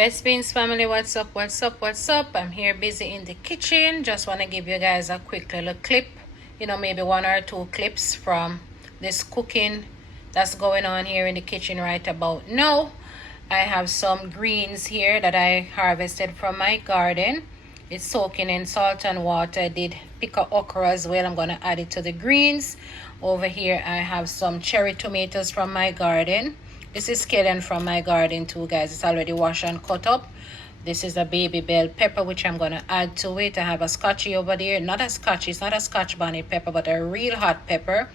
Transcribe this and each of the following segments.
Best Beans family, what's up, what's up, what's up? I'm here busy in the kitchen. Just want to give you guys a quick little clip, maybe one or two clips from this cooking that's going on here in the kitchen right about now. I have some greens here that I harvested from my garden. It's soaking in salt and water. I did pick a okra as well. I'm going to add it to the greens. Over here I have some cherry tomatoes from my garden. This is scallion from my garden too, guys. It's already washed and cut up. This is a baby bell pepper, which I'm going to add to it. I have a scotchy over there. Not a scotchy. It's not a scotch bonnet pepper, but a real hot pepper.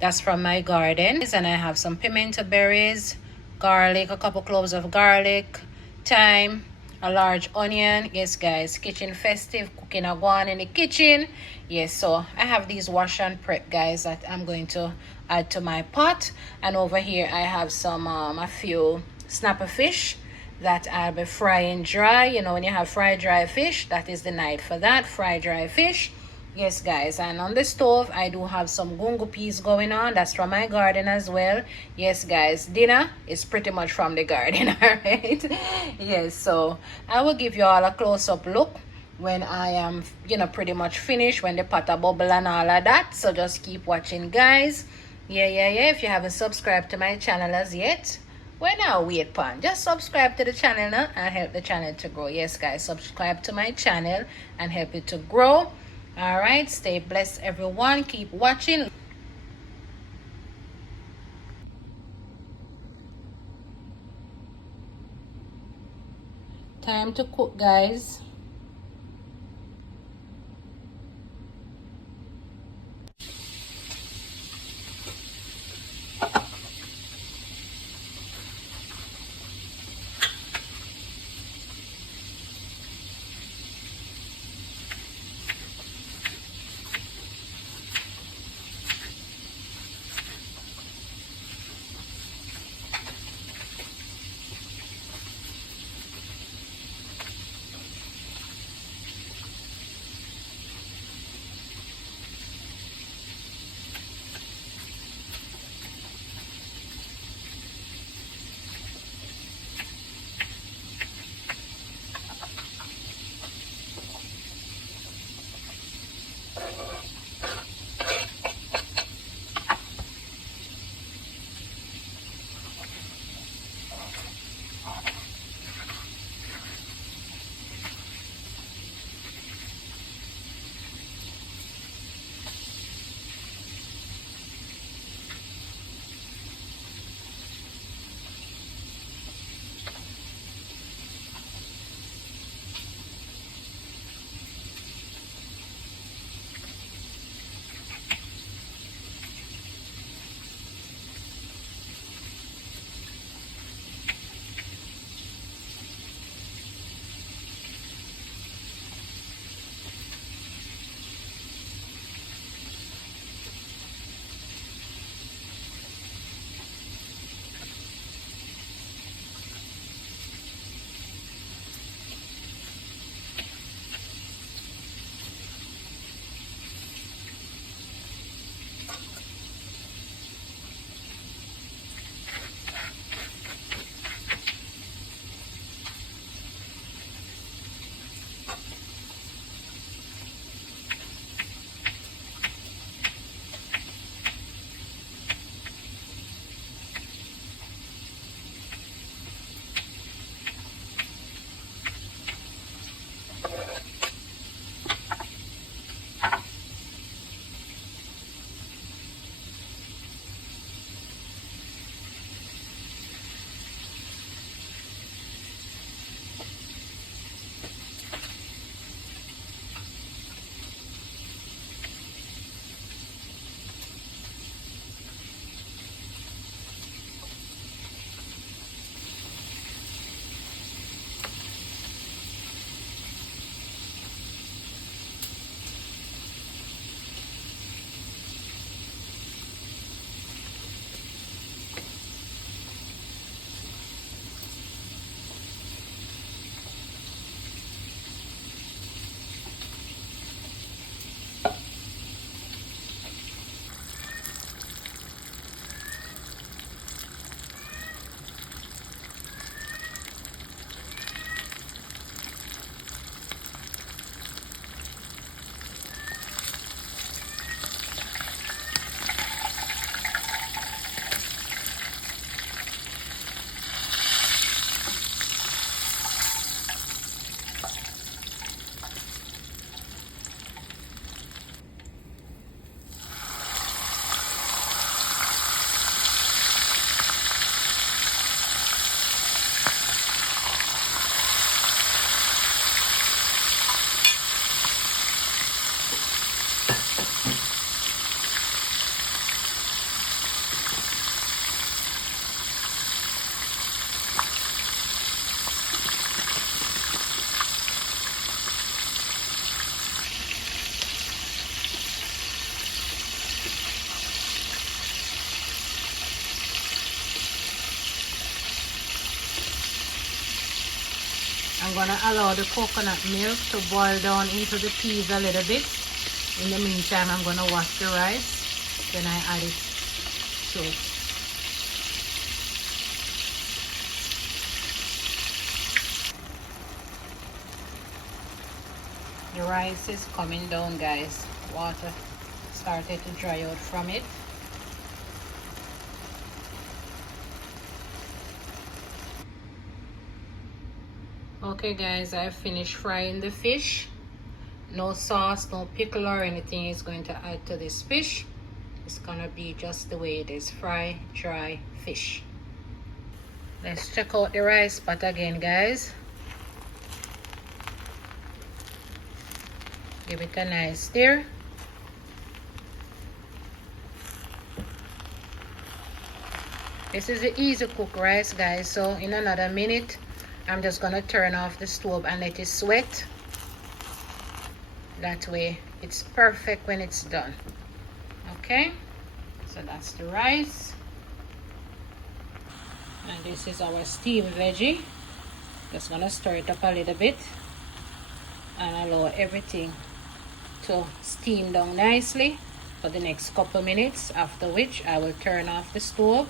That's from my garden. And I have some pimento berries, garlic, a couple cloves of garlic, thyme, a large onion. Yes, guys, kitchen festive, cooking a guan in the kitchen. Yes, so I have these wash and prep, guys, that I'm going to add to my pot. And over here I have some a few snapper fish that I'll be frying dry. When you have fried dry fish, that is the night for that, fried dry fish. Yes, guys, and on the stove I do have some gungo peas going on. That's from my garden as well. Yes, guys, dinner is pretty much from the garden. All right. Yes, so I will give you all a close-up look when I am pretty much finished, when the pot a bubble and all of that. So just keep watching, guys. Yeah, if you haven't subscribed to my channel as yet, well, now wait pan, just subscribe to the channel now and help the channel to grow. Yes, guys, subscribe to my channel and help it to grow. All right, stay blessed, everyone. Keep watching. Time to cook, guys. I'm gonna allow the coconut milk to boil down into the peas a little bit. In the meantime, I'm gonna wash the rice, then I add it to it. The rice is coming down, guys. Water started to dry out from it. Okay guys, I finished frying the fish. No sauce, no pickle or anything is going to add to this fish. It's gonna be just the way it is, fry dry fish. Let's check out the rice pot again, guys. Give it a nice stir. This is the easy cook rice, guys, so in another minute I'm just gonna turn off the stove and let it sweat. That way it's perfect when it's done. Okay, so that's the rice, and this is our steamed veggie. Just gonna stir it up a little bit and allow everything to steam down nicely for the next couple minutes, after which I will turn off the stove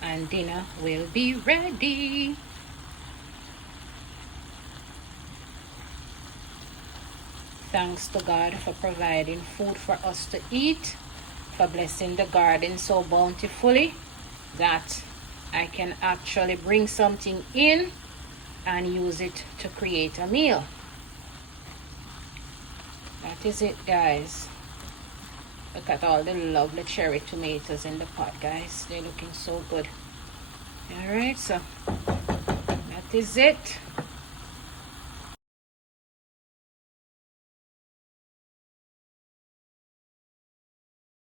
and dinner will be ready. Thanks to God for providing food for us to eat, for blessing the garden so bountifully that I can actually bring something in and use it to create a meal. That is it, guys. Look at all the lovely cherry tomatoes in the pot, guys. They're looking so good. All right, so that is it.